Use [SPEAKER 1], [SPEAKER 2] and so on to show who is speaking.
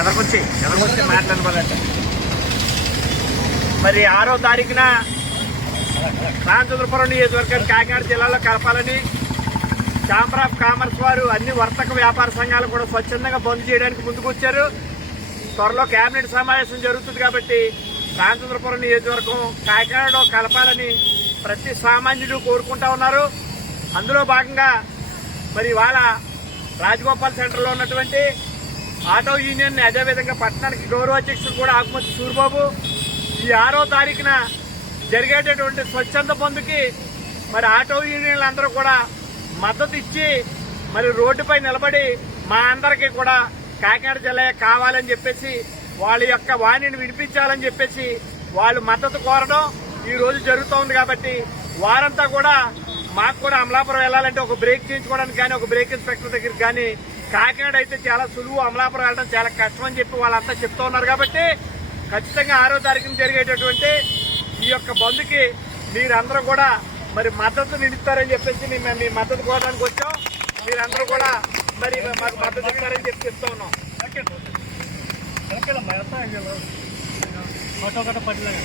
[SPEAKER 1] ఎదకొచ్చి ఎదకొచ్చి మాట్లాడబోదంట మరి ఆరో తారీఖున రామచంద్రపురం నియోజకవర్గం కాకినాడ జిల్లాలో కలపాలని ఛాంబర్ ఆఫ్ కామర్స్ వారు అన్ని వర్తక వ్యాపార సంఘాలు కూడా స్వచ్ఛందంగా బంద్ చేయడానికి ముందుకు వచ్చారు త్వరలో కేబినెట్ సమావేశం జరుగుతుంది కాబట్టి రామచంద్రపురం నియోజకవర్గం కాకినాడలో కలపాలని ప్రతి సామాన్యుడు కోరుకుంటా ఉన్నారు. అందులో భాగంగా మరి ఇవాళ రాజగోపాల్ సెంటర్లో ఉన్నటువంటి ఆటో యూనియన్ అదేవిధంగా పట్టణానికి గౌరవ అధ్యక్షుడు కూడా ఆకుమతి సూర్బాబు ఈ ఆరో తారీఖున జరిగేటటువంటి స్వచ్ఛంద బంధుకి మరి ఆటో యూనియన్లు అందరూ కూడా మద్దతు ఇచ్చి మరి రోడ్డుపై నిలబడి మా అందరికీ కూడా కాకినాడ జిల్లా కావాలని చెప్పేసి వాళ్ళ యొక్క వాణిని వినిపించాలని చెప్పేసి వాళ్ళు మద్దతు కోరడం ఈ రోజు జరుగుతోంది కాబట్టి వారంతా కూడా మాకు కూడా అమలాపురం వెళ్ళాలంటే ఒక బ్రేక్ చేయించుకోవడానికి కానీ ఒక బ్రేక్ ఇన్స్పెక్టర్ దగ్గరికి కానీ కాకినాడ అయితే చాలా సులువు అమలాపురం వెళ్ళడం చాలా కష్టం అని చెప్పి వాళ్ళంతా చెప్తూ ఉన్నారు కాబట్టి ఖచ్చితంగా ఆరో తారీఖున జరిగేటటువంటి ఈ యొక్క బంద్కి మీరందరూ కూడా మరి మద్దతు నిలుస్తారని చెప్పేసి మేము మీ మద్దతు కోరడానికి వచ్చాం. మీరందరూ కూడా మరి మాకు మద్దతు ఇస్తారని చెప్పి చెప్తా ఉన్నాం.
[SPEAKER 2] ఫోటో కట్ట పట్టిలాగా